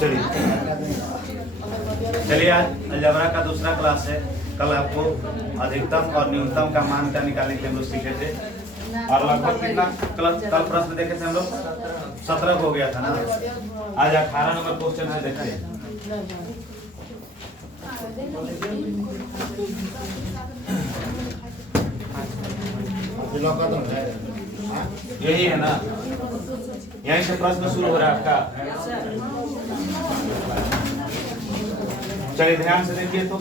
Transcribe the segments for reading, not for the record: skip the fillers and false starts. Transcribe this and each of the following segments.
चलिए चलिए आज अलजेब्रा का दूसरा क्लास है। कल आपको अधिकतम और न्यूनतम का मान क्या निकालने के लिए हम लोग सीखे थे और लगभग कितना कल प्रश्न देखे थे हम लोग 17 हो गया था ना। आज 18 नंबर क्वेश्चन से देखते हैं। यही है ना, यहीं से प्रश्न शुरू हो रहा है आपका। चलिए ध्यान से देखिए। तो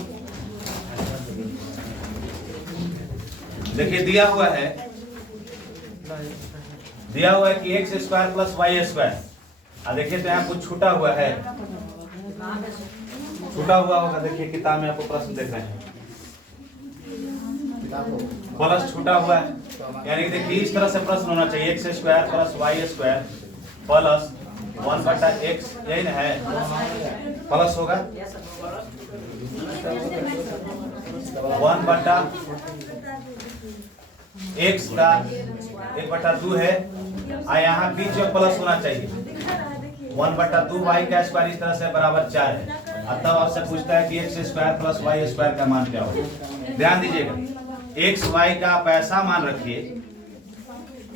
देखिए दिया हुआ है कि X square plus Y square. देखिए तो यहाँ कुछ छूटा हुआ है, छूटा हुआ होगा। देखिए किताब में आपको प्रश्न देख रहे हैं, प्लस छूटा हुआ है। यानी कि देखिए इस तरह से प्रश्न होना चाहिए, X square plus Y square plus 1/x, यही ना है, प्लस होगा 1/x का 1/2 है, और यहाँ बीच में प्लस होना चाहिए 1/2 y का स्क्वायर इस तरह से बराबर 4 है। तब आपसे पूछता है कि X square plus Y square का मान क्या होगा। ध्यान दीजिएगा, एक्स वाई का आप ऐसा मान रखिए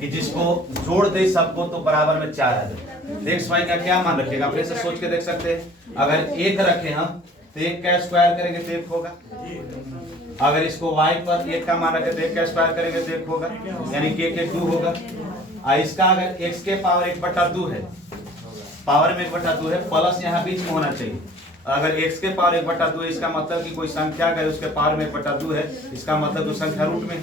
कि जिसको जोड़ दे सबको तो बराबर में 4 आ जाए। एक्स वाई का क्या मान रखिएगा, आप ऐसे सोच के देख सकते हैं। अगर 1 रखे हम तो 1 का स्क्वायर करेंगे तो 1 होगा। अगर इसको y पर 1 का मान रखे तो 1 का स्क्वायर करेंगे तो 1 होगा, यानी कि 1 2 होगा। इसका अगर x के पावर 1/2 है, पावर में 1/2 है, प्लस यहाँ बीच में होना चाहिए। अगर x के पावर 1/2 है, इसका मतलब कि कोई संख्या अगर उसके पावर में 1/2 है, इसका मतलब तो संख्या रूट में।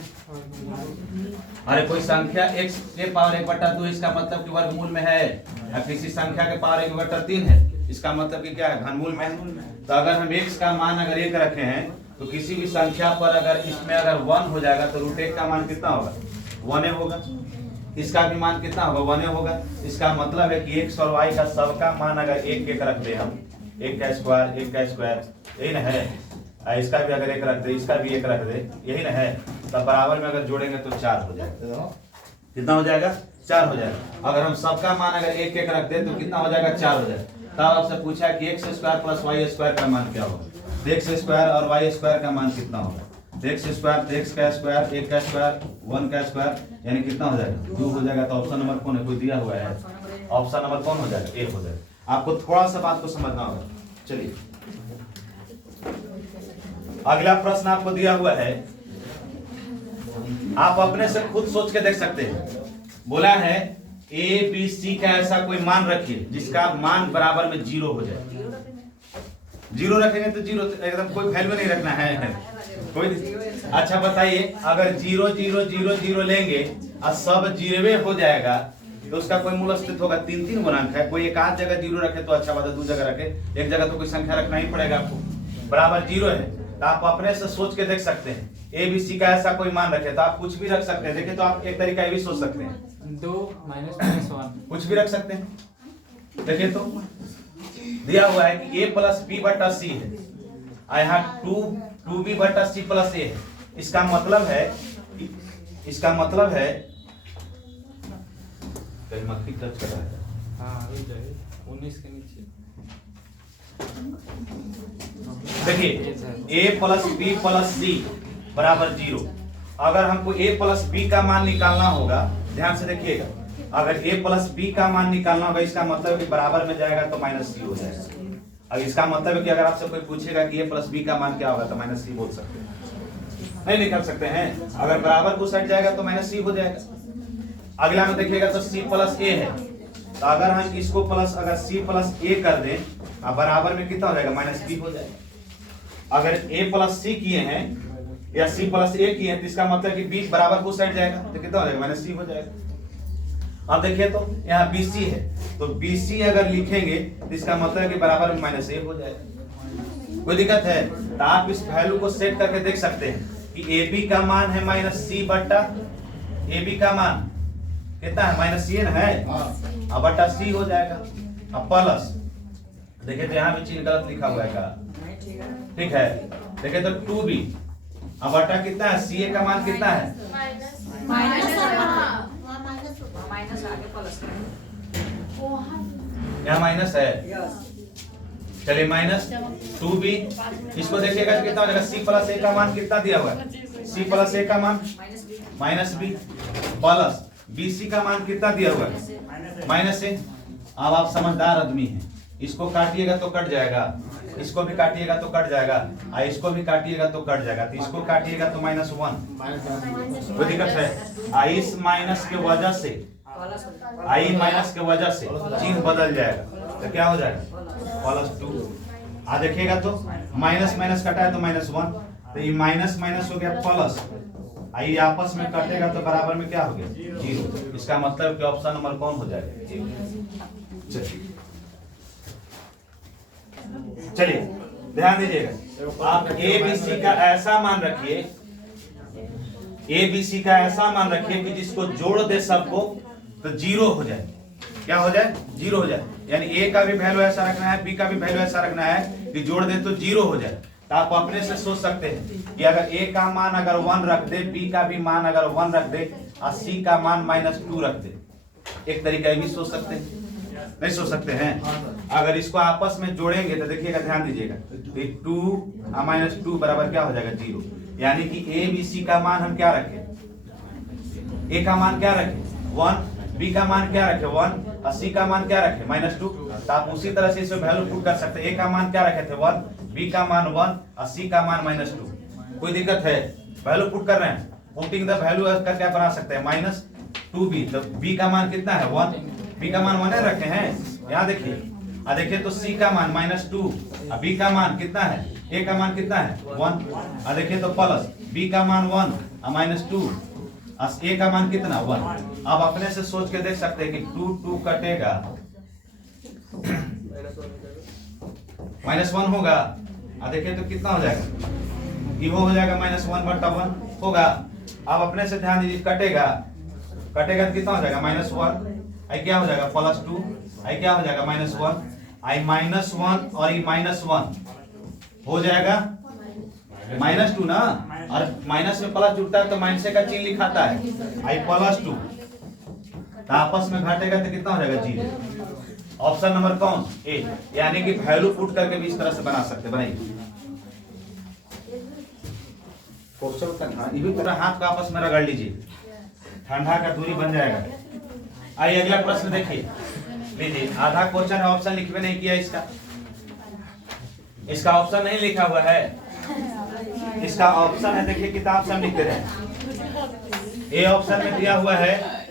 अरे कोई संख्या x के पावर 1/2 है, इसका मतलब कि वर्गमूल में है। किसी संख्या के पावर 1/3 है, इसका मतलब कि क्या है, घनमूल में है। तो अगर हम x का मान अगर 1 रखे हैं तो किसी भी संख्या पर अगर इसमें अगर 1 हो जाएगा तो रूट 1 का मान कितना होगा, 1 होगा। इसका भी मान कितना होगा, 1 होगा। इसका मतलब है कि x और y का सबका मान अगर 1 रख दे हम, 1 का स्क्वायर यही ना है। इसका भी अगर 1 रख दे, इसका भी 1 रख दे, यही ना है। तब बराबर में अगर जोड़ेंगे तो 4 हो जाएगा। कितना हो जाएगा, 4 हो जाएगा। अगर हम सबका मान अगर 1 रख दे तो कितना हो जाएगा, 4 हो जाएगा। तब आपसे पूछा कि X square plus Y square का मान क्या होगा। एक्स स्क्वायर और वाई स्क्वायर का मान कितना होगा, एक्स स्क्वायर, एक्स का स्क्वायर, 1 का स्क्वायर, 1 का स्क्वायर, यानी कितना हो जाएगा, 2 हो जाएगा। तो ऑप्शन नंबर कौन है, कोई दिया हुआ है, ऑप्शन नंबर कौन हो जाएगा, 1 हो जाएगा। आपको थोड़ा सा बात को समझना होगा। चलिए अगला प्रश्न आपको दिया हुआ है, आप अपने से खुद सोच के देख सकते हैं। बोला है ए बी सी का ऐसा कोई मान रखिए जिसका मान बराबर में 0 हो जाए। 0 रखेंगे तो 0 एकदम कोई वैल्यू नहीं रखना है कोई। अच्छा बताइए, अगर 0 0 0 0 लेंगे और सब 0 हो जाएगा तो उसका कोई मूल अस्तित्व होगा। 3 गुणांक है, कोई एक आध जगह 0 रखे तो अच्छा बात है, 2 जगह रखे, एक जगह तो कोई संख्या रखना ही पड़ेगा आपको। बराबर 0 है तो आप अपने से सोच के देख सकते हैं। ए बी सी का ऐसा कोई मान रखे तो आप कुछ भी रख सकते हैं। देखिए तो आप एक तरीका ये भी सोच सकते हैं, 2 -1 कुछ भी रख सकते हैं। देखिए तो दिया हुआ है कि a प्लस बी बटा सी है, यहाँ 2b बटा सी प्लस a है। इसका मतलब है कहीं मक्खी टच कर रहा है। हाँ 19 के नीचे देखिए a प्लस बी प्लस सी बराबर 0। अगर हमको a प्लस बी का मान निकालना होगा, ध्यान से देखिएगा, अगर a प्लस बी का मान निकालना होगा, इसका मतलब कि बराबर में जाएगा तो -c हो जाएगा। अब इसका मतलब है कि अगर आपसे कोई पूछेगा कि a प्लस बी का मान क्या होगा तो -c बोल सकते हैं, नहीं निकाल सकते हैं। अगर बराबर को साइड जाएगा तो -c हो जाएगा। अगला में देखिएगा तो c प्लस a है, तो अगर हम इसको प्लस अगर c प्लस a कर दें अब बराबर में कितना हो जाएगा, -b हो जाएगा। अगर a प्लस c किए हैं या c प्लस a किए हैं तो इसका मतलब कि b बराबर को साइड जाएगा तो कितना हो जाएगा, -c हो जाएगा। अब देखिए तो यहाँ BC है, तो BC अगर लिखेंगे तो इसका मतलब कि बराबर में -a हो जाएगा। कोई दिक्कत है तो आप इस वैल्यू को सेट करके देख सकते हैं कि AB का मान है -c बटा AB का मान कितना है, -c है, अब बटा c हो जाएगा। अब प्लस देखिए तो यहाँ भी चिन्ह गलत लिखा हुआ है का, ठीक है। देखिए तो 2b अब बटा कितना है, ca का मान कितना है, माइनस आगे प्लस यहाँ माइनस है, चलिए माइनस 2b, इसको देखिएगा कितना हो जाएगा, c प्लस a का मान कितना दिया हुआ है, c प्लस a का मान माइनस b प्लस bc का मान कितना दिया हुआ है माइनस a। अब आप समझदार आदमी हैं, इसको काटिएगा तो कट जाएगा, इसको भी काटिएगा तो कट जाएगा, इसको भी काटिएगा तो कट जाएगा, तो इसको काटिएगा तो -1, कोई दिक्कत है। इस माइनस के वजह से, आई माइनस के वजह से चिन्ह बदल जाएगा, तो क्या हो जाएगा +2। देखिएगा तो माइनस माइनस कटा है तो -1, तो ये माइनस माइनस हो गया प्लस, आई आपस में कटेगा तो बराबर में क्या हो गया 0। इसका मतलब कि ऑप्शन नंबर कौन हो जाएगा। चलिए ध्यान दीजिएगा, आप ए बी सी का ऐसा मान रखिए, ए बी सी का ऐसा मान रखिए कि जिसको जोड़ दे सबको तो 0 हो जाए, क्या हो जाए 0 हो जाए, यानी ए का भी वैल्यू ऐसा रखना है, बी का भी वैल्यू ऐसा रखना है कि जोड़ दे तो 0 हो जाए। तो आप अपने से सोच सकते हैं कि अगर ए का मान अगर 1 रख दे, बी का भी मान अगर 1 रख दे और सी का मान -2 रख दे, एक तरीका ये भी सोच सकते हैं, नहीं सोच सकते हैं। अगर इसको आपस में जोड़ेंगे तो देखिएगा, ध्यान दीजिएगा, 2 और -2 बराबर क्या हो जाएगा 0, यानी कि ए बी सी का मान हम क्या रखें, ए का मान क्या रखें 1, बी का मान क्या रखे 1 और सी का मान क्या रखे -2। तो आप उसी तरह से इसमें वैल्यू पुट कर सकते हैं, ए का मान क्या रखे थे 1, बी का मान 1 और सी का मान -2। कोई दिक्कत है, वैल्यू पुट कर रहे हैं, पुटिंग द वैल्यू का क्या बना सकते हैं -2b, तो बी का मान कितना है 1, बी का मान 1 रखे हैं, यहाँ देखिए, देखिए तो सी का मान -2 और बी का मान कितना है, ए का मान कितना है 1, देखिए तो प्लस बी का मान 1 और -2 और ए का मान कितना 1। अब अपने से सोच के देख सकते हैं कि 2 कटेगा -1 होगा, देखिए तो कितना हो जाएगा, ये हो जाएगा -1/1 होगा। अब अपने से ध्यान दीजिए, कटेगा तो कितना हो जाएगा -1, आई क्या हो जाएगा +2, आई क्या हो जाएगा -1, आई -1 और ये -1 हो जाएगा -2 ना, और माइनस में प्लस जुड़ता है तो माइनस का चिन्ह लिखाता है, आई +2, तो आपस में घटेगा तो कितना हो जाएगा 0। ऑप्शन नंबर कौन ए, यानी कि वैल्यू पुट करके भी इस तरह से बना सकते, बनाइए ये भी पूरा हाथ का आपस में रगड़ लीजिए, ठंडा का दूरी बन जाएगा। आइए अगला प्रश्न देखिए, लीजिए, आधा क्वेश्चन ऑप्शन लिखवे नहीं किया, इसका ऑप्शन नहीं लिखा हुआ है, इसका ऑप्शन है, देखिए किताब से हम लिख दे रहे हैं। ए ऑप्शन में दिया हुआ है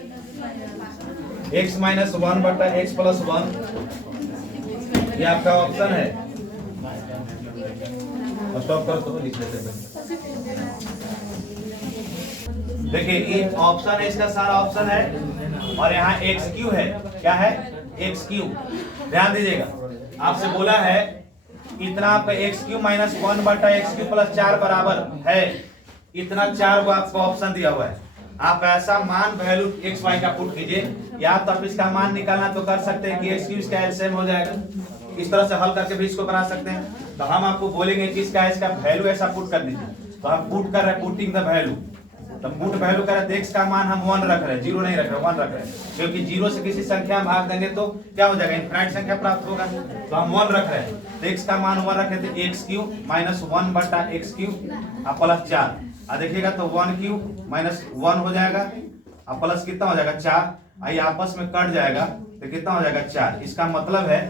x - 1/x + 1, ये आपका ऑप्शन है। स्टॉप कर तो लिख लेते हैं, देखिए ये ऑप्शन है, इसका सारा ऑप्शन है, और यहाँ x³ है, क्या है x³। ध्यान दीजिएगा, आपसे बोला है इतना आपका x³ - 1/x³ + 4 बराबर है, इतना 4 को आपको ऑप्शन दिया हुआ है। आप ऐसा मान वैल्यू x y का पुट कीजिए, या तो आप इसका मान निकालना तो कर सकते हैं कि x³ इसका एलसीएम हो जाएगा, इस तरह से हल करके भी इसको बना सकते हैं। तो हम आपको बोलेंगे कि इसका वैल्यू ऐसा पुट कर दीजिए, तो हम पुट कर रहे हैं, पुटिंग द वैल्यू, तो पुट वैल्यू कर रहे हैं, x का मान हम 1 रख रहे हैं, 0 नहीं रख रहे, 1 रख रहे हैं, क्योंकि 0 से किसी संख्या में भाग देंगे तो क्या हो जाएगा, इनफिनिट संख्या प्राप्त होगा, तो हम 1 रख रहे हैं, तो x का मान 1 रखे थे, x³ - 1/x³ + 4, देखिएगा तो 1³ - 1 हो जाएगा, अब प्लस कितना हो जाएगा 4, आई आपस में कट जाएगा तो कितना हो जाएगा 4। इसका मतलब है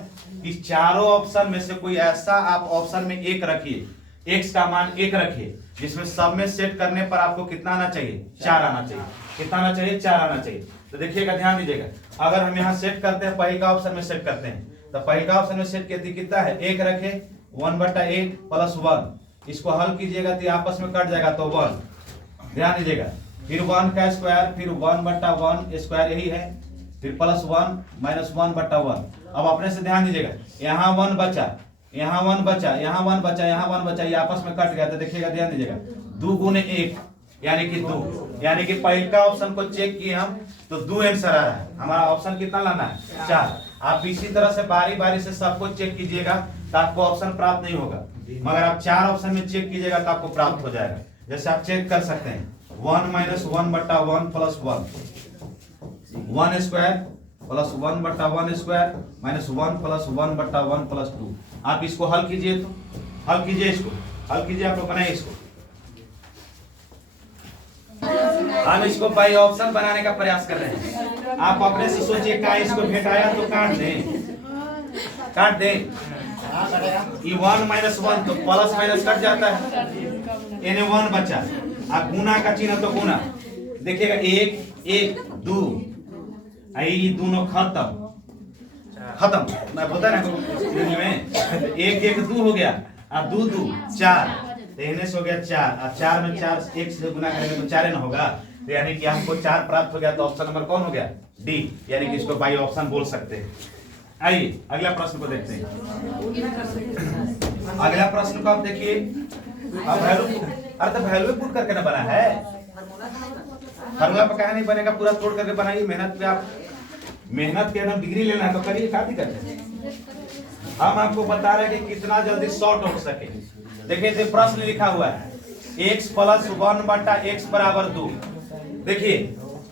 कि चारों ऑप्शन में से कोई ऐसा आप ऑप्शन में एक रखिए, x का मान 1 रखिए, जिसमें सब में सेट करने पर आपको कितना आना चाहिए 4 आना चाहिए, कितना आना चाहिए 4 आना चाहिए। तो देखिएगा, ध्यान दीजिएगा, अगर हम यहाँ सेट करते हैं, पहले का ऑप्शन में सेट करते हैं, तो पहले का ऑप्शन में सेट करते कितना है 1 रखे, 1/8 + 1, इसको हल कीजिएगा तो आपस में कट जाएगा तो 1, ध्यान दीजिएगा, फिर 1 का स्क्वायर, फिर 1/1 स्क्वायर यही है, फिर +1 - 1/1। अब अपने से ध्यान दीजिएगा, यहाँ 1 बचा, यहाँ 1 बचा, यहाँ 1 बचा, यहाँ 1 बचा, ये आपस में कट गया, तो देखिएगा, ध्यान दीजिएगा, 2 × 1 यानी कि 2, यानी कि पहले का ऑप्शन को चेक किए हम तो 2 आंसर आ रहा है, हमारा ऑप्शन कितना लाना है 4। आप इसी तरह से बारी बारी से सबको चेक कीजिएगा तो आपको ऑप्शन प्राप्त नहीं होगा, मगर आप 4 ऑप्शन में चेक कीजिएगा तो आपको प्राप्त हो जाएगा। जैसे आप चेक कर सकते हैं, 1 - 1/1 + 1, 1 square plus 1/1² minus 1 plus 1/1 plus 2। आप इसको हल कीजिए, तो हल कीजिए, इसको हल कीजिए, आप लोग बनाइए इसको। हम इसको बाई ऑप्शन बनाने का प्रयास कर रहे हैं। आप अपने से सोचिए क्या इसको भेटाया तो काट दें, काट दें। ये 1 माइनस 1 तो प्लस माइनस कट जाता है, यानी 1 बचा। आप गुना का चिन्ह तो गुना, देखिएगा 1 1 2, ये दोनों खत्म खत्म मैं बोलता ना में 1 1 2 हो गया, अब 2 2 4, तो इन्हें से हो गया 4, अब 4 में 4 1 से गुना करेंगे तो 4 न होगा, तो यानी कि हमको 4 प्राप्त हो गया। तो ऑप्शन नंबर कौन हो गया? डी, यानी कि इसको बाई ऑप्शन बोल सकते हैं। आइए अगला प्रश्न को देखते हैं। अगला प्रश्न को आप देखिए, अब वैल्यू, अरे तो वैल्यू पुट करके ना बना है, फार्मूला पर कहा नहीं बनेगा, पूरा तोड़ करके बनाइए। मेहनत पे आप मेहनत के एकदम डिग्री लेना है तो करिए, क्या दिक्कत है। हम आपको बता रहे हैं कि कितना जल्दी शॉर्ट हो सके। देखिए प्रश्न लिखा हुआ है x प्लस 1/x बराबर 2। देखिए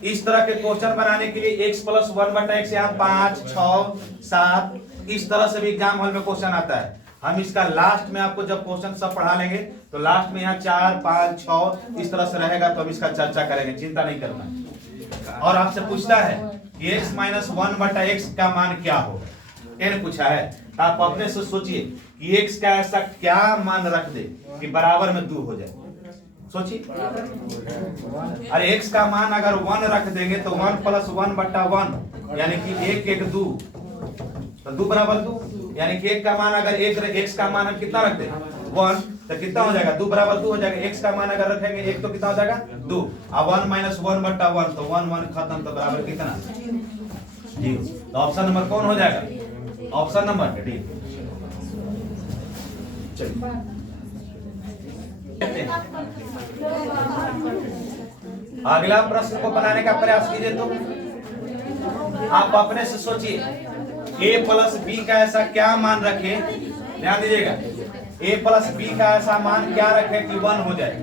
इस तरह के क्वेश्चन बनाने के लिए x प्लस 1/x यहाँ 5 6 7 इस तरह से भी एग्जाम हॉल में क्वेश्चन आता है। हम इसका लास्ट में आपको जब क्वेश्चन सब पढ़ा लेंगे तो लास्ट में यहाँ 4 5 6 इस तरह से रहेगा, तो हम इसका चर्चा करेंगे, चिंता नहीं करना। और आपसे पूछता है कि x माइनस 1/x का मान क्या होगा, n पूछा है, तो आप अपने से सोचिए कि x का ऐसा क्या मान रख दे कि बराबर में 2 हो जाए। सोचिए, अरे x का मान अगर 1 रख देंगे तो 1 प्लस 1/1 यानी कि 1 1 2, तो 2 बराबर 2, यानी कि 1 का मान अगर x का मान हम कितना रख दे 1, तो कितना हो जाएगा 2 बराबर 2 हो जाएगा। x का मान अगर रखेंगे 1 तो कितना हो जाएगा 2, अब 1 माइनस 1/1 तो 1 1 खत्म, तो बराबर कितना 0। तो ऑप्शन नंबर कौन हो जाएगा? Option number D. चलिए अगला प्रश्न को बनाने का प्रयास कीजिए। तो आप अपने से सोचिए a प्लस बी का ऐसा क्या मान रखे, ध्यान दीजिएगा, a प्लस बी का ऐसा मान क्या रखे कि 1 हो जाए।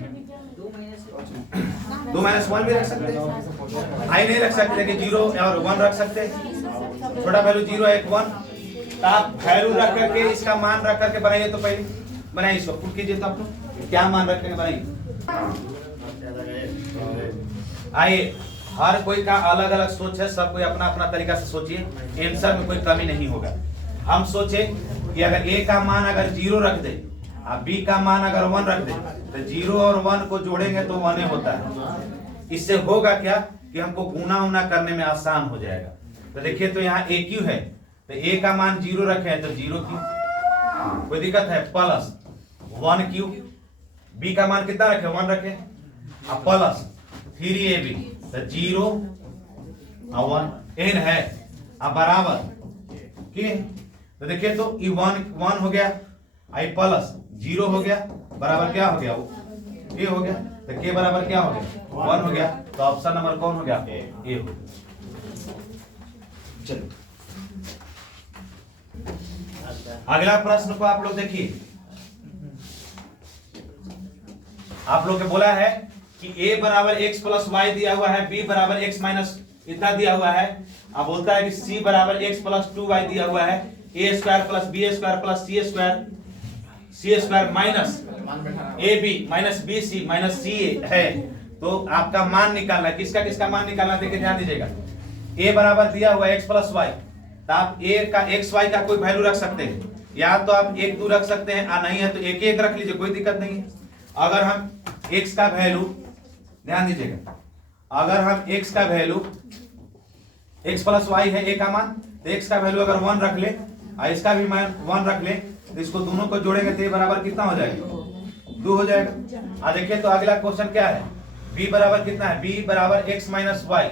2 माइनस 1 भी रख सकते हैं, आई नहीं रख सकते कि 0 और 1 रख सकते, छोटा वैल्यू 0 1 1। तो आप वैल्यू रख करके इसका मान रख करके बनाइए। तो पहले बनाइए, इसको पुट कीजिए, तो आप क्या मान रख करके बनाइए। आइए, हर कोई का अलग अलग सोच है, सब कोई अपना अपना तरीका से सोचिए, आंसर में कोई कमी नहीं होगा। हम सोचे कि अगर a का मान अगर 0 रख दे और b का मान अगर 1 रख दे तो 0 और 1 को जोड़ेंगे तो 1 होता है। इससे होगा क्या कि हमको गुना उना करने में आसान हो जाएगा। तो देखिए, तो यहाँ a क्यू है, तो a का मान 0 रखे हैं तो 0 क्यू, कोई दिक्कत है, प्लस 1 क्यू, b का मान कितना रखे 1 रखे, अब प्लस 3ab तो 0 और 1 n है, अब बराबर के, तो देखिए तो ये 1 हो गया, आई प्लस 0 हो गया, बराबर क्या हो गया ये हो गया, तो के बराबर क्या हो गया 1 हो गया। तो ऑप्शन नंबर कौन हो गया ए हो। चलो अगला प्रश्न को आप लोग देखिए। आप लोग के बोला है कि a बराबर x प्लस वाई दिया हुआ है, b बराबर x माइनस इतना दिया हुआ है। अब बोलता है कि c बराबर x प्लस 2y दिया हुआ है, a square plus b square plus c square minus ab minus bc minus ca है। तो आपका मान निकालना है, किसका किसका मान निकालना, देखिए ध्यान दीजिएगा। a बराबर दिया हुआ है x प्लस वाई, तो आप a का x y का कोई वैल्यू रख सकते हैं, या तो आप 1 2 रख सकते हैं, नहीं है तो 1 1 रख लीजिए, कोई दिक्कत नहीं है। अगर हम x का वैल्यू, ध्यान दीजिएगा, अगर हम x का वैल्यू x प्लस वाई है a का मान, तो x का वैल्यू अगर 1 रख ले और इसका भी मान 1 रख ले, तो इसको दोनों को जोड़ेंगे तो बराबर कितना हो जाएगा 2 हो जाएगा। अब देखिए तो अगला क्वेश्चन क्या है, b बराबर कितना है, b बराबर x माइनस वाई,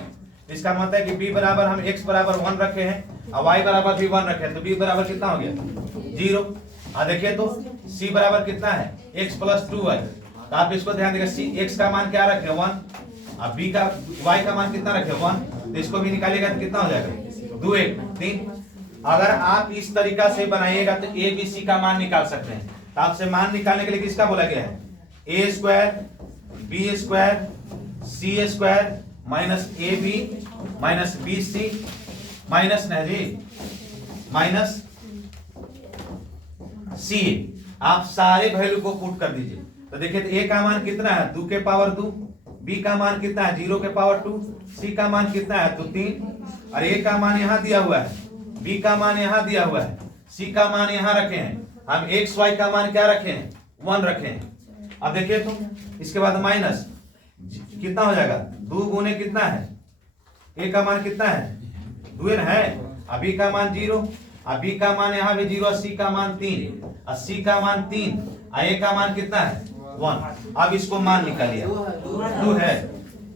इसका मतलब है कि b बराबर हम x बराबर 1 रखे हैं और y बराबर भी 1 रखे हैं, तो b बराबर कितना हो गया 0। अब देखिए तो c बराबर कितना है x प्लस 2y, तो आप इसको ध्यान देगा, x का मान क्या रखे 1, अब b का y का मान कितना रखे 1, तो इसको भी निकालिएगा तो कितना हो जाएगा 2 1 3। अगर आप इस तरीका से बनाइएगा तो a b c का मान निकाल सकते हैं। तो आपसे मान निकालने के लिए किसका बोला गया है, a square b square c square minus ab minus bc minus नहीं जी, माइनस सी। आप सारे वैल्यू को पुट कर दीजिए। तो देखिए तो ए का मान कितना है 2 के पावर 2, बी का मान कितना है 0 के पावर 2, सी का मान कितना है तो 3, और ए का मान यहाँ दिया हुआ है, बी का मान यहाँ दिया हुआ है, सी का मान यहाँ रखे हैं, हम एक्स वाई का मान क्या रखे हैं 1 रखे हैं। अब देखिए तो इसके बाद माइनस कितना हो जाएगा 2 गुने कितना है, ए का मान कितना है 2 है, अभी का मान 0, अभी का मान यहाँ भी 0, सी का मान 3, अस्सी का मान 3, ए का मान कितना है 1। अब इसको मान निकालिए 2 है,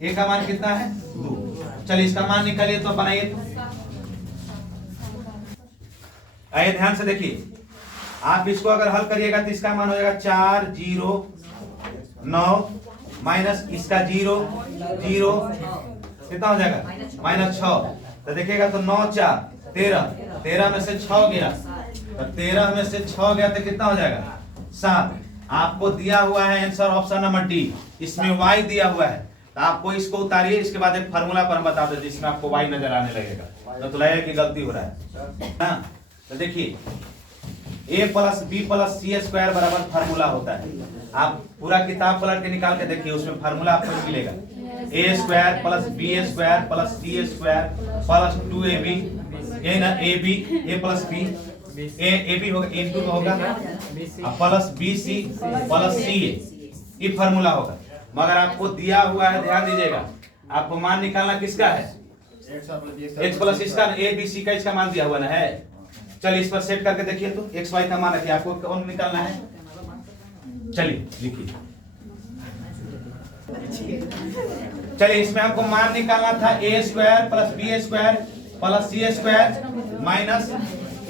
ए का मान कितना है 2। चलिए इसका मान निकालिए तो बनाइए तो। आइए ध्यान से देखिए, आप इसको अगर हल करिएगा तो इसका मान हो जाएगा 4 0 9 माइनस इसका 0 0 कितना हो जाएगा -6। तो देखिएगा तो 9 4 13, 13 में से 6 गया, तो 13 में से 6 गया तो कितना हो जाएगा 7। आपको दिया हुआ है आंसर ऑप्शन नंबर डी, इसमें y दिया हुआ है। तो आपको इसको उतारिए, इसके बाद एक फार्मूला पर हम बता देते जिसमें आपको y नजर आने लगेगा, तो लगेगा कि गलती हो रहा है। हाँ तो देखिए a plus B plus C square बराबर फार्मूला होता है। आप पूरा किताब पलट के निकाल के देखिए, उसमें फार्मूला आपको मिलेगा a square plus B square plus C square plus 2ab A ना A B A plus B A B होगा इनटू में होगा plus B C plus C ये फार्मूला होगा। मगर आपको दिया हुआ है, ध्यान दीजिएगा, आपको मान निकालना किसका है x प्लस इसका ए बी सी का इसका मान दिया हुआ ना है। चलिए इस पर सेट करके देखिए तो एक्स वाई का मान रखिए, आपको कौन निकालना है। चलिए लिखिए, चलिए इसमें हमको मान निकालना था A square plus B square plus C square minus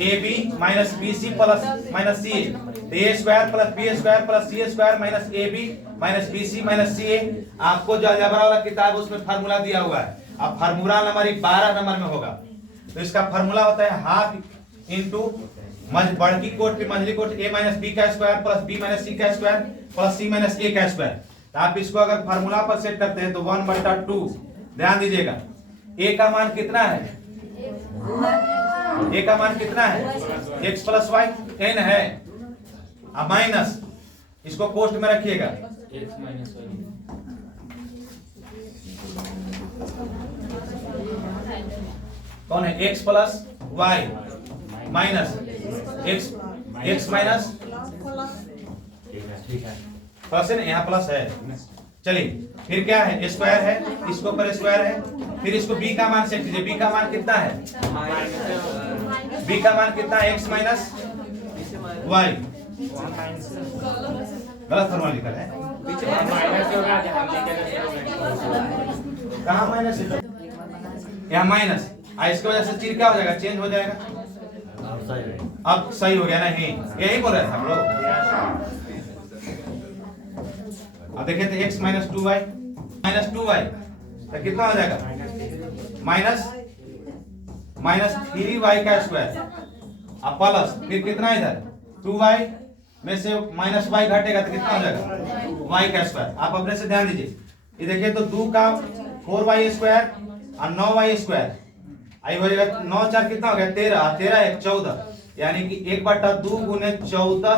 A B minus B C plus minus C A square plus B square plus C square minus A B minus B C minus C A. आपको जो algebra वाला किताब उसमें formula दिया हुआ है। अब formula number 12 number में होगा, तो इसका फार्मूला होता है हाफ इंटू बड़की कोट की मंझली कोट ए माइनस बी का स्क्वायर प्लस बी माइनस सी का स्क्वायर प्लस सी माइनस ए का स्क्वायर। तो आप इसको अगर फार्मूला पर सेट करते हैं तो 1/2। ध्यान दीजिएगा ए का मान कितना है, ए का मान कितना है x प्लस वाई n है। अब माइनस इसको कोष्ट में रखिएगा x माइनस y कौन है x plus Y minus x minus ठीक है प्लस है ना, यहाँ प्लस है। चलिए फिर क्या है स्क्वायर है, इसको पर स्क्वायर है, फिर इसको b का मान सेट कीजिए। b का मान कितना है, b का मान कितना है x माइनस वाई। गलत फॉर्मूला लिखा है, कहाँ माइनस है, यहाँ माइनस। इसकी वजह से चिर क्या हो जाएगा, चेंज हो जाएगा। अब सही हो गया ना, यही बोल रहे थे हम लोग। अब देखिए तो x माइनस 2y तो कितना हो जाएगा माइनस 3y का स्क्वायर। अब प्लस फिर कितना इधर 2y में से माइनस y घटेगा तो कितना हो जाएगा y का स्क्वायर। आप अपने से ध्यान दीजिए, ये देखिए तो 2 का 4y स्क्वायर और 9y स्क्वायर आई हो जाएगा। 9 4 कितना हो गया 13, 13 1 14, यानी कि 1/2 गुने 14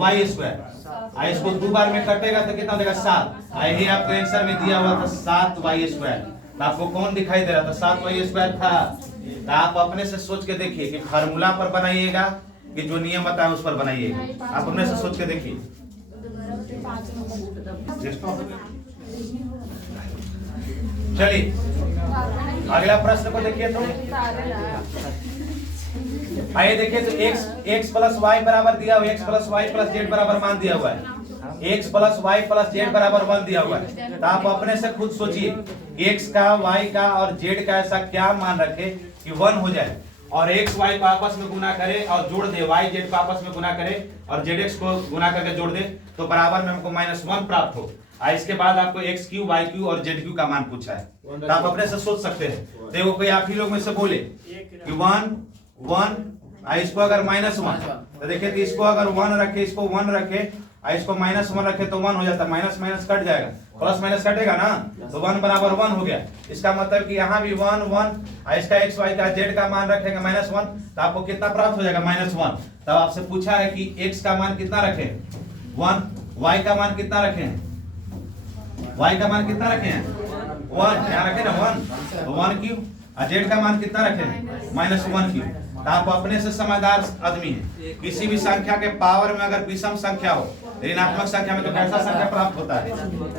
y स्क्वायर। इसको 2 बार में कटेगा तो कितना देगा 7। यही आपको आंसर में दिया हुआ था 7y स्क्वायर। तो आपको कौन दिखाई दे रहा था, 7y स्क्वायर था। तो आप अपने से सोच के देखिए कि फार्मूला पर बनाइएगा कि जो नियम बताया उस पर बनाइएगा। आप अपने से सोच के देखिए। चलिए अगला प्रश्न को देखिए तो आइए देखिए तो x प्लस वाई बराबर दिया हुआ है, x plus Y plus Z बराबर मान दिया हुआ है, x plus Y plus Z बराबर 1 दिया हुआ है। तो आप अपने से खुद सोचिए x का y का और z का ऐसा क्या मान रखे कि 1 हो जाए और x y को आपस में गुना करे और जोड़ दे, y z को आपस में गुना करे और zx को गुना करके जोड़ दे तो बराबर में हमको -1 प्राप्त हो। इसके बाद आपको x क्यू y क्यू और z क्यू का मान पूछा है। तो आप अपने से सोच सकते हैं। देखो कोई आप ही लोग में से बोले कि 1 1 इसको अगर -1 तो देखिए तो इसको अगर 1 रखे, इसको 1 रखे, इसको -1 रखे तो 1 हो जाता है, माइनस माइनस कट जाएगा प्लस माइनस कटेगा ना, तो 1 बराबर 1 हो गया। इसका मतलब कि यहाँ भी 1 1 और इसका एक्स वाई का जेड का मान रखेगा -1, तो आपको कितना प्राप्त हो जाएगा -1। तब आपसे पूछा है कि एक्स का मान कितना रखें 1, वाई का मान कितना रखें, वाई का मान कितना रखें 1, यहाँ रखें ना 1, तो 1 क्यों, और जेड का मान कितना रखें -1 क्यों। तो आप अपने से समझदार आदमी हैं। किसी भी संख्या के पावर में अगर विषम संख्या हो, ऋणात्मक संख्या में, तो कैसा संख्या प्राप्त होता है,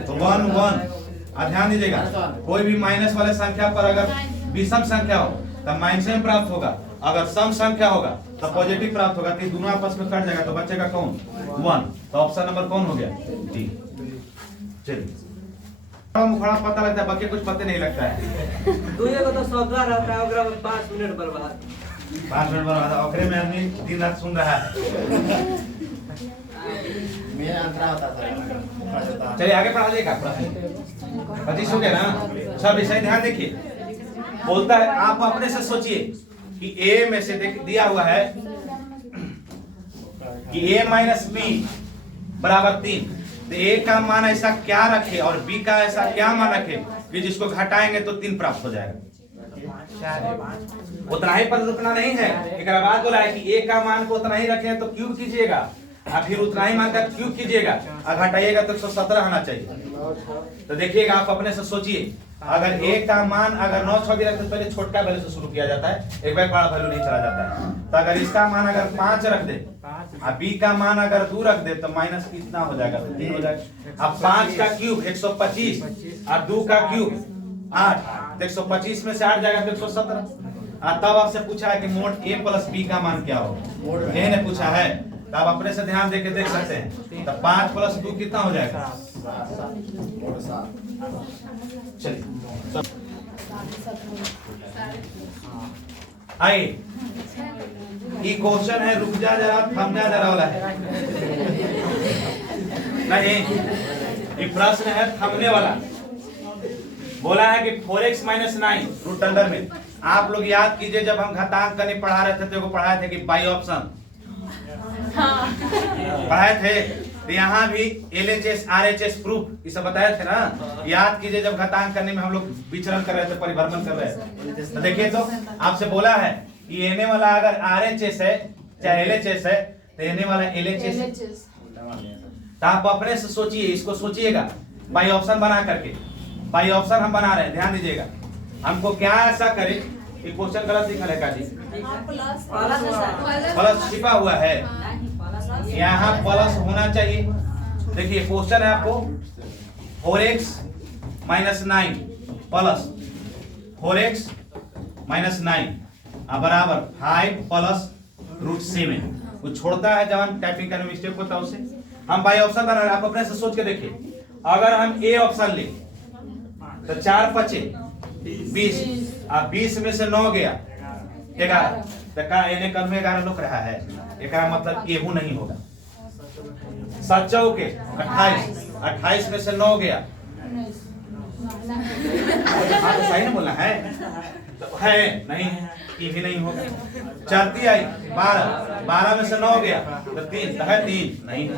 तो 1 1। ध्यान दीजिएगा, कोई भी माइनस वाले संख्या पर अगर विषम संख्या हो तो माइनस में प्राप्त होगा, अगर सम संख्या होगा तो पॉजिटिव प्राप्त होगा। तो दोनों आपस में कट जाएगा, तो बचेगा कौन 1। तो ऑप्शन नंबर कौन हो गया डी। चलिए मुखड़ा पता लगता है, बाकी कुछ पता नहीं लगता है। दुइये को तो सौदा रहता है, ओकरा में 5 मिनट बर्बाद। 5 मिनट बाद आखिर में आदमी दिन रात सुन रहा है। मेरा अंतरा होता था। चलिए आगे पढ़ा देगा, 25 हो गया ना। सब विषय ध्यान देखिए, बोलता है आप अपने से सोचिए कि a में से दिया हुआ है कि a माइनस बी बराबर 3, तो a का मान ऐसा क्या रखे और b का ऐसा क्या मान रखे कि जिसको घटाएंगे तो 3 प्राप्त हो जाएगा। उतना ही पर रुकना नहीं है, एक बाद बोला है कि a का मान को उतना ही रखे तो क्यूब कीजिएगा, और फिर उतना ही मान का क्यूब कीजिएगा, और घटाइएगा तो 117 आना चाहिए। तो देखिएगा आप अपने से सोचिए, अगर a का मान अगर 9 6 भी रखते तो पहले छोटका वैल्यू से शुरू किया जाता है, एक बार बड़ा वैल्यू नहीं चला जाता है। तो अगर इसका मान अगर 5 रख दे और b का मान अगर 2 रख दे तो माइनस कितना हो जाएगा, 3 हो जाएगा। अब 5 का क्यूब 125 और 2 का क्यूब 8, तो 125 में से 8 जाएगा तो 117। तब आपसे पूछा है कि मोड a प्लस b का मान क्या हो, a ने पूछा है। तो आप अपने से ध्यान देके देख सकते हैं, तो 5 प्लस 2 कितना हो जाएगा। चलिए आइए, ये क्वेश्चन है, रुक जा जरा, थम जा जरा वाला है नहीं, ये प्रश्न है थमने वाला। बोला है कि 4x माइनस 9 रूट अंडर में। आप लोग याद कीजिए, जब हम घातांक करने पढ़ा रहे थे तो पढ़ाए थे कि बाई ऑप्शन पढ़ाए थे, तो यहाँ भी LHS RHS प्रूफ ये सब बताए थे ना। याद कीजिए, जब घातांक करने में हम लोग विचरण कर रहे थे, परिभ्रमण कर रहे थे, तो देखिए तो आपसे बोला है कि एने वाला अगर RHS है चाहे LHS है, तो एने वाला LHS। तो आप अपने से सोचिए, इसको सोचिएगा बाई ऑप्शन बना करके। बाई ऑप्शन हम बना रहे हैं, ध्यान दीजिएगा। हमको क्या ऐसा करे, ये क्वेश्चन गलत लिखा है काजी, प्लस छिपा हुआ है, यहाँ प्लस होना चाहिए। देखिए क्वेश्चन है आपको 4x minus 9 plus 4x minus 9 बराबर 5 प्लस रूट 7। कुछ छोड़ता है जवान, टाइपिंग करने में मिस्टेक होता है उससे। हम बाई ऑप्शन बना रहे हैं, आप अपने से सोच के देखिए। अगर हम ए ऑप्शन ले तो 4 5 20, अब 20 में से 9 गया 11, तो का एने कल में 11 लुक रहा है, एक मतलब केहू नहीं होगा। 7 चौके 28 में से 9 गया, सही ना बोलना है, तो है नहीं, ये भी नहीं होगा। चलती आई 12 में से 9 गया तो 3, तो है 3 नहीं।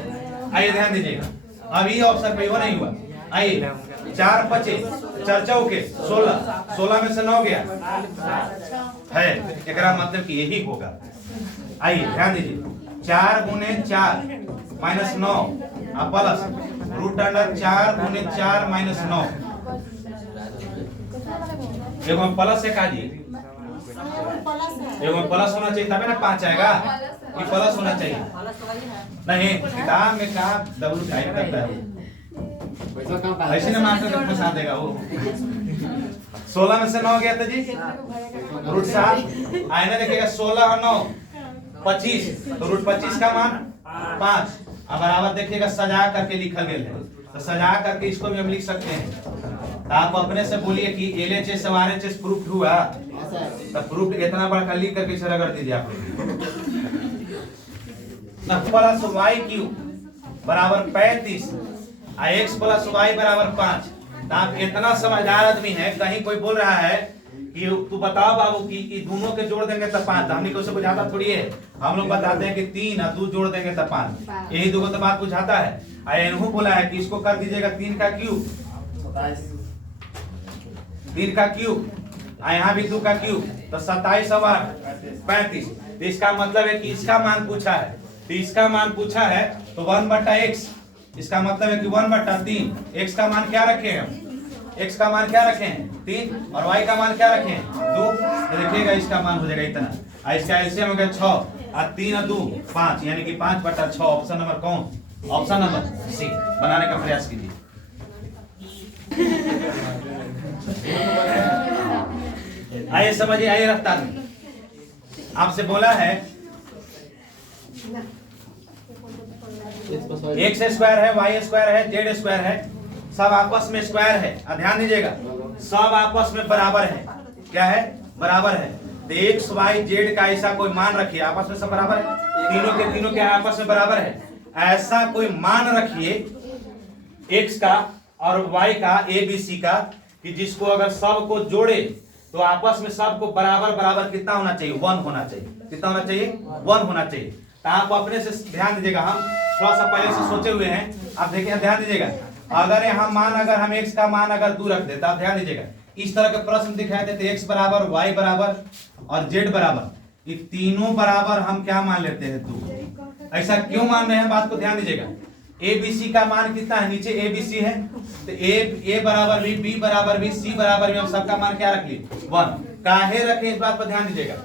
आइए ध्यान दीजिएगा, अब ये ऑप्शन पे वो नहीं हुआ। आइए 4 5 4 चौके 16 में से 9 गया है, एक मतलब कि यही होगा। आइए ध्यान दीजिए, 4 गुने 4 माइनस 9 प्लस रूट अंडर 4 गुने 4 माइनस 9। एगो में प्लस है काजी, एगो में प्लस होना चाहिए तभी ना 5 आएगा, ये प्लस होना चाहिए। नहीं किताब में कहा डबल टाइप करता है, ऐसे ना मास्टर को फंसा देगा वो। 16 में से 9 गया था जी, रूट 7 आईना देखिएगा, 16 और 9 25, तो रूट 25 का मान 5। अब बराबर देखिएगा सजा करके लिखा गया है, तो सजा करके इसको भी हम लिख सकते हैं। तो आप अपने से बोलिए कि LHS और RHS प्रूफ हुआ, तो प्रूफ इतना बड़ा लिख करके इसे रगड़ दीजिए आप लोग। प्लस वाई क्यूब बराबर 35 और x प्लस वाई बराबर 5। तो आप इतना समझदार आदमी है, कहीं कोई बोल रहा है कि तू बताओ बाबू कि दोनों के जोड़ देंगे तो 5, हमने को उसे बुझाता थोड़ी है। हम लोग बताते हैं कि 3 और 2 जोड़ देंगे तो 5, यही दो तो बात बुझाता है। इन्हों बोला है कि इसको कर दीजिएगा 3 का क्यूब 27 3 का क्यूब और यहाँ भी 2 का क्यूब, तो 27 और 8 35। तो इसका मतलब है कि इसका मान पूछा है, तो इसका मान पूछा है तो 1/x, इसका मतलब है कि 1/3। x का मान क्या रखे हैं, x का मान क्या रखे हैं 3, और y का मान क्या रखे हैं 2। तो देखिएगा इसका मान हो जाएगा इतना, और इसका एलसीएम हो गया 6 और 3 और 2 5, यानी कि 5/6। ऑप्शन नंबर कौन, ऑप्शन नंबर सी बनाने का प्रयास कीजिए। आइए समझिए, आइए रफ्तार में। आपसे बोला है x स्क्वायर है, y स्क्वायर है, z स्क्वायर है, सब आपस में स्क्वायर है। ध्यान दीजिएगा, सब आपस में बराबर है। क्या है, बराबर है। तो x y z का ऐसा कोई मान रखिए, आपस में सब बराबर है, तीनों के आपस में बराबर है। ऐसा कोई मान रखिए x का और y का, a b c का, कि जिसको अगर सब को जोड़े तो आपस में सबको बराबर बराबर कितना होना चाहिए, 1 होना चाहिए। कितना होना चाहिए, 1 होना चाहिए। तो आप अपने से ध्यान दीजिएगा, हम थोड़ा सा पहले से सोचे हुए हैं। आप देखिए, ध्यान दीजिएगा, अगर यहाँ मान, अगर हम x का मान अगर 2 रख देते, आप ध्यान दीजिएगा, इस तरह के प्रश्न दिखाए देते, x बराबर, y बराबर और z बराबर, ये तीनों बराबर हम क्या मान लेते हैं 2। ऐसा क्यों मान रहे हैं, बात को ध्यान दीजिएगा। ए बी सी का मान कितना है, नीचे ए बी सी है, तो ए बराबर भी, बी बराबर भी, सी बराबर भी, हम सबका मान क्या रख लिए 1। काहे रखे, इस बात पर ध्यान दीजिएगा।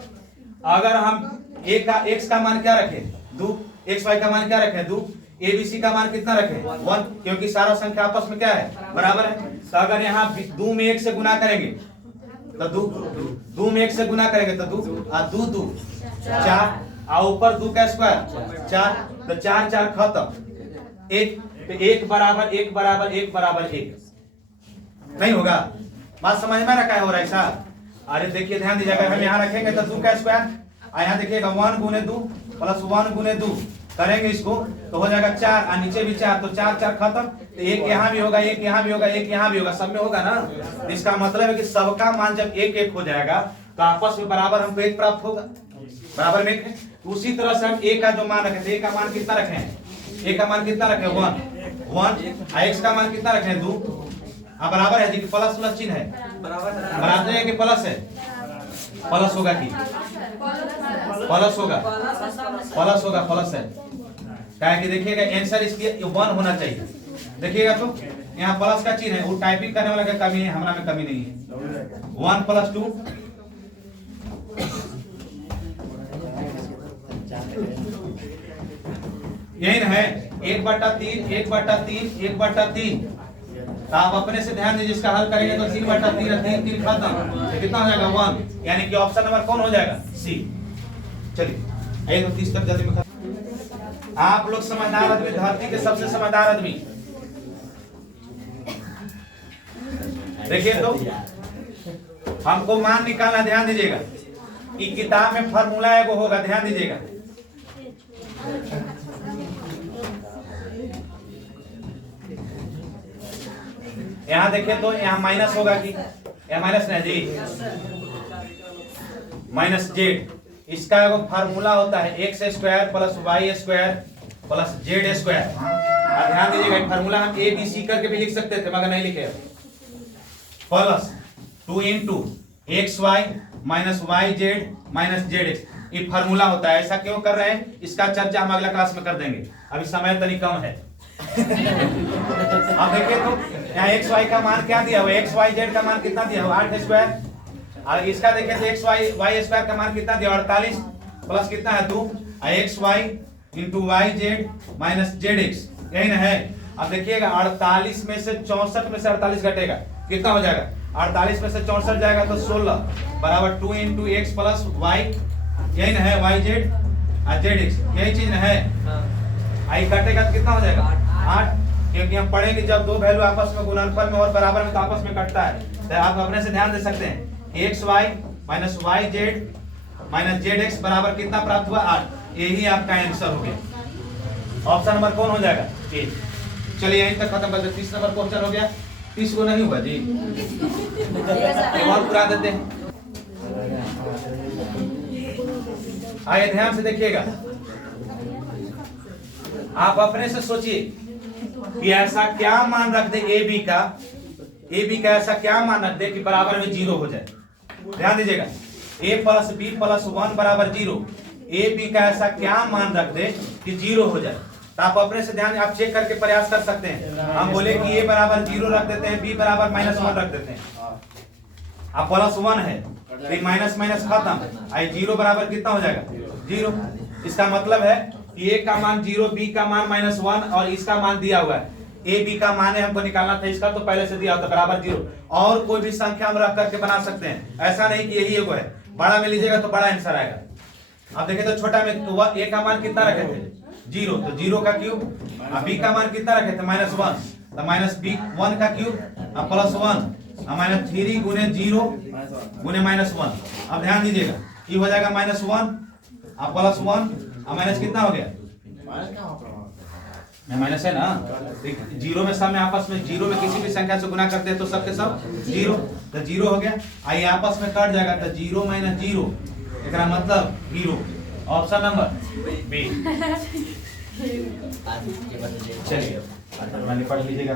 अगर हम ए का, एक्स का मान क्या रखे 2, एक्स वाई का मान क्या रखे 2, ए बी सी का मान कितना रखे 1, क्योंकि सारा संख्या आपस में क्या है, बराबर है। तो अगर यहाँ 2 में 1 से गुना करेंगे तो 2 में 1 से गुना करेंगे तो 2 और 2 2 4 और ऊपर 2 का स्क्वायर 4, तो 4 4 खत्म। 1, तो 1 बराबर 1 बराबर 1 बराबर 1 नहीं होगा। बात समझ में रखा है हो रहा है ऐसा। अरे देखिए, ध्यान दीजिएगा, हम यहाँ रखेंगे तो 2 का स्क्वायर, यहाँ देखिएगा 1 गुने 2 प्लस 1 गुने 2 करेंगे इसको तो हो जाएगा 4, और नीचे भी 4, तो 4 4 खत्म। तो 1 यहाँ भी होगा, 1 यहाँ भी होगा, 1 यहाँ भी होगा, सब में होगा ना। इसका मतलब है कि सबका मान जब 1 1 हो जाएगा तो आपस में बराबर हमको 1 प्राप्त होगा, बराबर में 1 है। उसी तरह से हम a का जो मान रखे थे, a का मान कितना रखे हैं, a का मान कितना रखे 1, x का मान कितना रखे 2, बराबर है जी, कि प्लस प्लस चिन्ह है, बराबर है कि प्लस है, प्लस होगा कि प्लस होगा, प्लस होगा, प्लस है। क्या है कि देखिएगा आंसर इसकी 1 होना चाहिए। देखिएगा तो यहाँ प्लस का चिन्ह है, वो टाइपिंग करने वाला का कमी है, हमारा में कमी नहीं है। 1 + 2 यही ना है, 1/3 1/3 1/3। तो आप अपने से ध्यान दीजिए, इसका हल करेंगे तो 3/3 3 खत्म, तो कितना हो जाएगा 1, यानी कि ऑप्शन नंबर कौन हो जाएगा, सी। चलिए आइए तो 30 तक जल्दी में आप लोग समझदार आदमी, धरती के सबसे समझदार आदमी। देखिए तो हमको मान निकालना, ध्यान दीजिएगा, कि किताब में फार्मूला एगो होगा, ध्यान दीजिएगा। यहाँ देखिए तो यहाँ माइनस होगा कि, यहाँ माइनस नहीं जी, माइनस जेड। इसका एगो फार्मूला होता है x square plus y square plus z square. ध्यान दीजिएगा, फार्मूला हम a b c करके भी लिख सकते थे मगर नहीं लिखे, plus 2 into xy minus yz minus zx, ये फार्मूला होता है। ऐसा क्यों कर रहे हैं, इसका चर्चा हम अगला क्लास में कर देंगे, अभी समय तनी कम है। अब देखिए तो यहाँ एक्स वाई का मान क्या दिया हुआ है, एक्स वाई जेड का मान कितना दिया हुआ 8 स्क्वायर, और इसका देखिए तो एक्स वाई वाई स्क्वायर का मान कितना दिया 48 प्लस कितना है 2, X Y into Y Z minus Z X, यही ना है। अब देखिएगा 48 में से 64 में से 48 घटेगा, कितना हो जाएगा 48 में से 64 जाएगा तो 16 बराबर 2 इंटू एक्स प्लस वाई, यही ना है, वाई जेड और जेड एक्स, यही चीज ना है। आई कटेगा तो कितना हो जाएगा 8, क्योंकि हम पढ़ेंगे जब दो वैल्यू आपस में गुणनफल में और बराबर में तो आपस में कटता है। तो आप अपने से ध्यान दे सकते हैं, X Y minus Y Z minus Z X बराबर कितना प्राप्त हुआ 8, यही आपका आंसर हो गया। ऑप्शन नंबर कौन हो जाएगा ए। चलिए यहीं तक खत्म करते, 30 नंबर क्वेश्चन हो गया। 30 को नहीं हुआ जी, और पूरा देते हैं। आइए ध्यान से देखिएगा, आप अपने से सोचिए कि ऐसा क्या मान रख दे ए बी का ए बी का ऐसा क्या मान रख दे कि बराबर में 0 हो जाए। ध्यान दीजिएगा, a प्लस बी प्लस 1 बराबर 0। ए बी का ऐसा क्या मान रख दे कि 0 हो जाए। तो आप अपने से ध्यान आप चेक करके प्रयास कर सकते हैं। हम बोले कि a बराबर 0 रख देते हैं, b बराबर -1 रख देते हैं। अब +1 है तो माइनस माइनस खत्म, आई 0 बराबर कितना हो जाएगा 0। इसका मतलब है कि a का मान 0, b का मान -1 और इसका मान दिया हुआ है। a b का मान है हमको निकालना था, इसका तो पहले से दिया होता बराबर 0। और कोई भी संख्या हम रख करके बना सकते हैं, ऐसा नहीं कि यही एगो है। बड़ा में लीजिएगा तो बड़ा आंसर आएगा। अब देखें तो छोटा में तो a का मान कितना रखे थे 0, तो 0 का क्यूब। अब b का मान कितना रखे थे -1, तो -1 का क्यूब। अब +1 -3 गुने 0 गुने -1। अब ध्यान दीजिएगा, ये हो जाएगा -1 अब +1 अब माइनस कितना हो गया माइनस क्या होगा? माइनस है ना। 0 में सब में आपस में 0 में किसी भी संख्या से गुना करते हैं तो सबके सब 0, तो 0 हो गया। आइए आपस में कट जाएगा तो 0 - 0 एकरा मतलब 0। Option number B. चलिए मैंने पढ़ लीजिएगा।